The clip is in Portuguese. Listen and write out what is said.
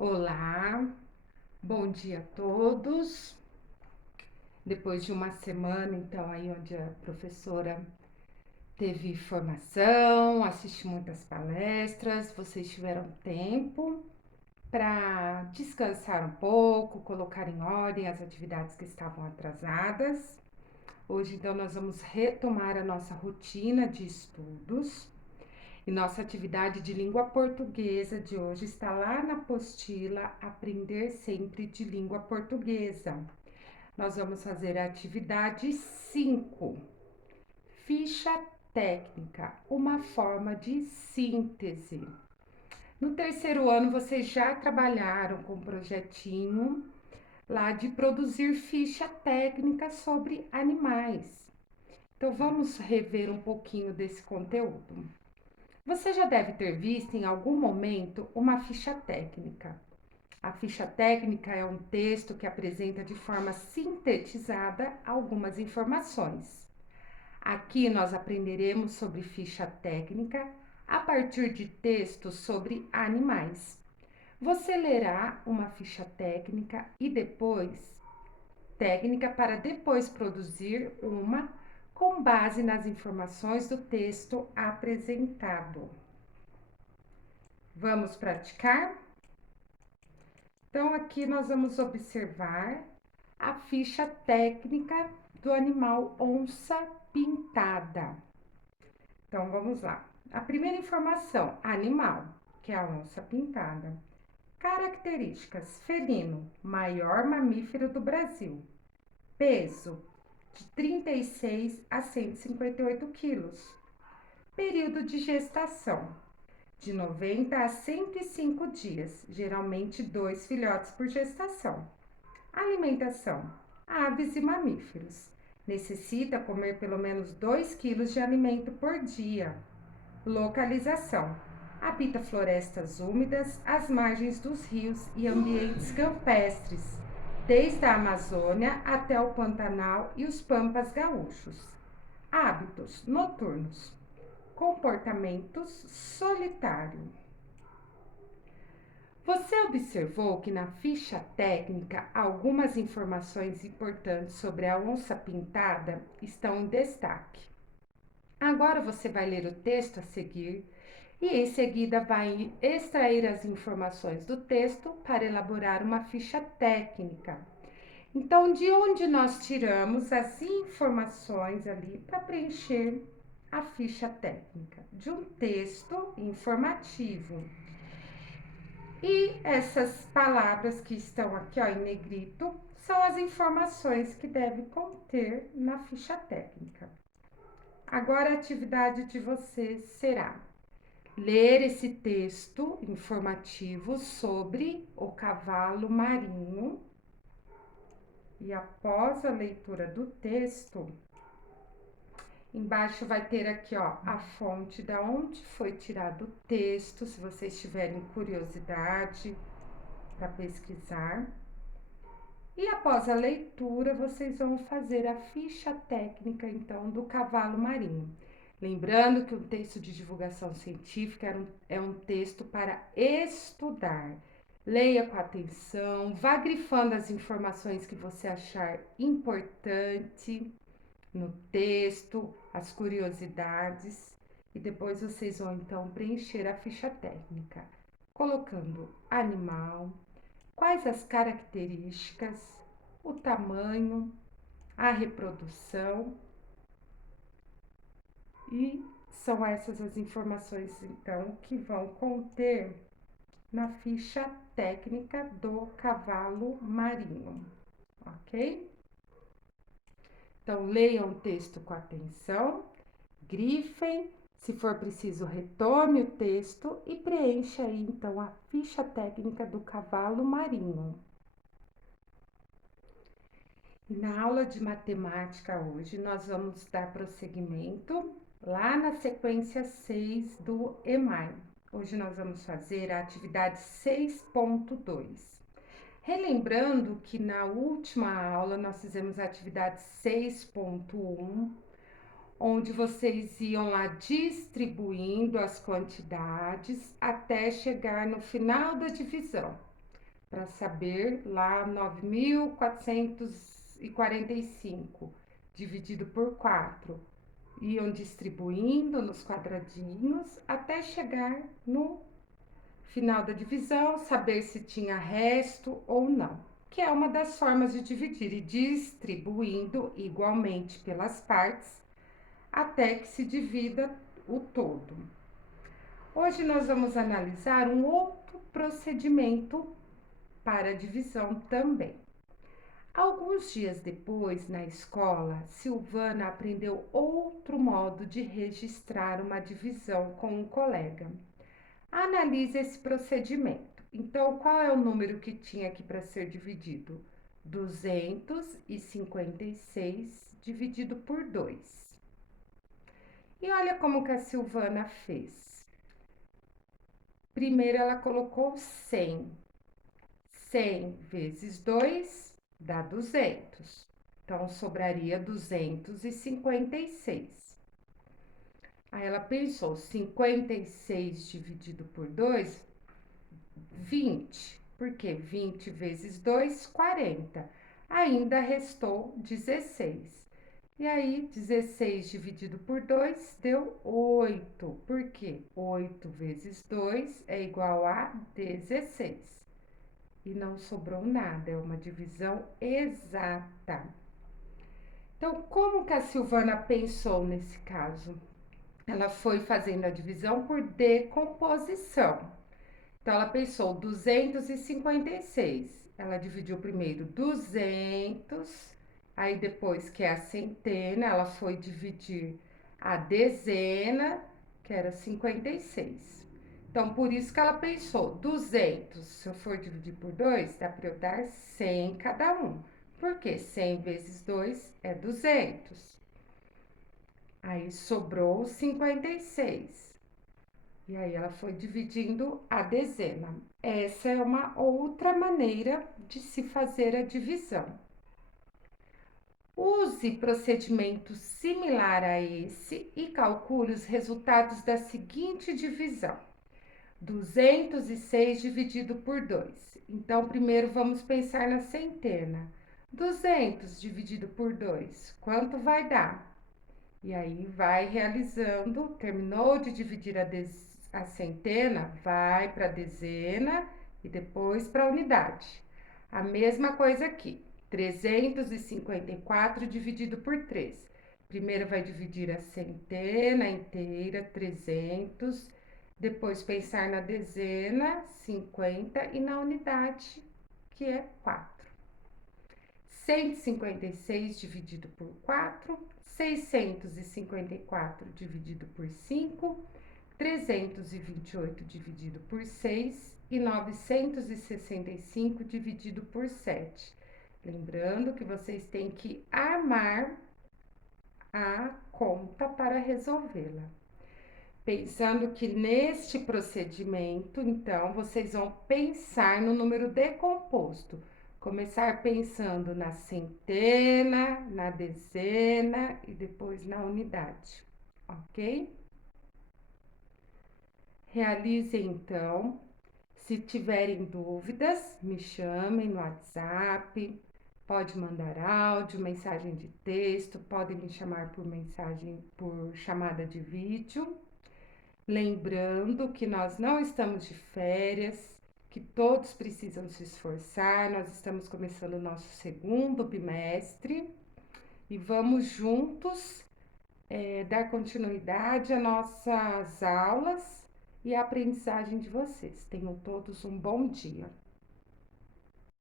Olá, bom dia a todos. Depois de uma semana, então, aí onde a professora teve formação, assistiu muitas palestras, vocês tiveram tempo para descansar um pouco, colocar em ordem as atividades que estavam atrasadas. Hoje, então, nós vamos retomar a nossa rotina de estudos. E nossa atividade de língua portuguesa de hoje está lá na apostila Aprender Sempre de Língua Portuguesa. Nós vamos fazer a atividade 5, ficha técnica, uma forma de síntese. No terceiro ano, vocês já trabalharam com um projetinho lá de produzir ficha técnica sobre animais. Então, vamos rever um pouquinho desse conteúdo. Você já deve ter visto em algum momento uma ficha técnica. A ficha técnica é um texto que apresenta de forma sintetizada algumas informações. Aqui nós aprenderemos sobre ficha técnica a partir de textos sobre animais. Você lerá uma ficha técnica para depois produzir uma com base nas informações do texto apresentado. Vamos praticar? Então, aqui nós vamos observar a ficha técnica do animal onça pintada. Então, vamos lá. A primeira informação, animal, que é a onça pintada. Características: felino, maior mamífero do Brasil. Peso: de 36 a 158 quilos. Período de gestação: de 90 a 105 dias, geralmente 2 filhotes por gestação. Alimentação: aves e mamíferos. Necessita comer pelo menos 2 quilos de alimento por dia. Localização: habita florestas úmidas, as margens dos rios e ambientes campestres, desde a Amazônia até o Pantanal e os Pampas gaúchos. Hábitos noturnos. Comportamentos solitário. Você observou que na ficha técnica algumas informações importantes sobre a onça pintada estão em destaque. Agora você vai ler o texto a seguir e em seguida vai extrair as informações do texto para elaborar uma ficha técnica. Então, de onde nós tiramos as informações ali para preencher a ficha técnica? De um texto informativo. E essas palavras que estão aqui, ó, em negrito, são as informações que deve conter na ficha técnica. Agora a atividade de vocês será ler esse texto informativo sobre o cavalo marinho. E após a leitura do texto, embaixo vai ter aqui, ó, a fonte da onde foi tirado o texto, se vocês tiverem curiosidade para pesquisar. E após a leitura, vocês vão fazer a ficha técnica, então, do cavalo marinho. Lembrando que o texto de divulgação científica é um texto para estudar. Leia com atenção, vá grifando as informações que você achar importante no texto, as curiosidades, e depois vocês vão então preencher a ficha técnica, colocando animal, quais as características, o tamanho, a reprodução, e são essas as informações então que vão conter na ficha técnica do cavalo marinho, ok? Então, leiam o texto com atenção, grifem, se for preciso, retome o texto e preencha aí então a ficha técnica do cavalo marinho. E na aula de matemática hoje, nós vamos dar prosseguimento lá na sequência 6 do EMAI. Hoje nós vamos fazer a atividade 6.2. Relembrando que na última aula nós fizemos a atividade 6.1, onde vocês iam lá distribuindo as quantidades até chegar no final da divisão. para saber lá 9.445 dividido por 4. Iam distribuindo nos quadradinhos até chegar no final da divisão, saber se tinha resto ou não, que é uma das formas de dividir, e distribuindo igualmente pelas partes até que se divida o todo. Hoje nós vamos analisar um outro procedimento para a divisão também. Alguns dias depois, na escola, Silvana aprendeu outro modo de registrar uma divisão com um colega. Analise esse procedimento. Então, qual é o número que tinha aqui para ser dividido? 256 dividido por 2. E olha como que a Silvana fez. Primeiro ela colocou 100. 100 vezes 2 dá 200. Então, sobraria 256. Aí ela pensou, 56 dividido por 2, 20. Por quê? 20 vezes 2, 40. Ainda restou 16. E aí, 16 dividido por 2 deu 8. Por quê? 8 vezes 2 é igual a 16. E não sobrou nada, é uma divisão exata. Então, como que a Silvana pensou nesse caso? Ela foi fazendo a divisão por decomposição. Então, ela pensou 256. Ela dividiu primeiro 200, aí depois que é a centena, ela foi dividir a dezena, que era 56. Então, por isso que ela pensou 200. Se eu for dividir por 2, dá para eu dar 100 cada um. Porque 100 vezes 2 é 200. Aí sobrou 56. E aí ela foi dividindo a dezena. Essa é uma outra maneira de se fazer a divisão. Use procedimento similar a esse e calcule os resultados da seguinte divisão. 206 dividido por 2. Então, primeiro vamos pensar na centena. 200 dividido por 2, quanto vai dar? E aí vai realizando, terminou de dividir a centena, vai para a dezena e depois para a unidade. A mesma coisa aqui, 354 dividido por 3. Primeiro vai dividir a centena inteira, 300, depois pensar na dezena, 50 e na unidade, que é 4. 156 dividido por 4, 654 dividido por 5, 328 dividido por 6 e 965 dividido por 7. Lembrando que vocês têm que armar a conta para resolvê-la. Pensando que neste procedimento, então, vocês vão pensar no número decomposto. Começar pensando na centena, na dezena e depois na unidade, ok? Realizem então. Se tiverem dúvidas, me chamem no WhatsApp, pode mandar áudio, mensagem de texto, podem me chamar por mensagem, por chamada de vídeo. Lembrando que nós não estamos de férias, que todos precisam se esforçar, nós estamos começando o nosso segundo bimestre e vamos juntos dar continuidade às nossas aulas e à aprendizagem de vocês. Tenham todos um bom dia.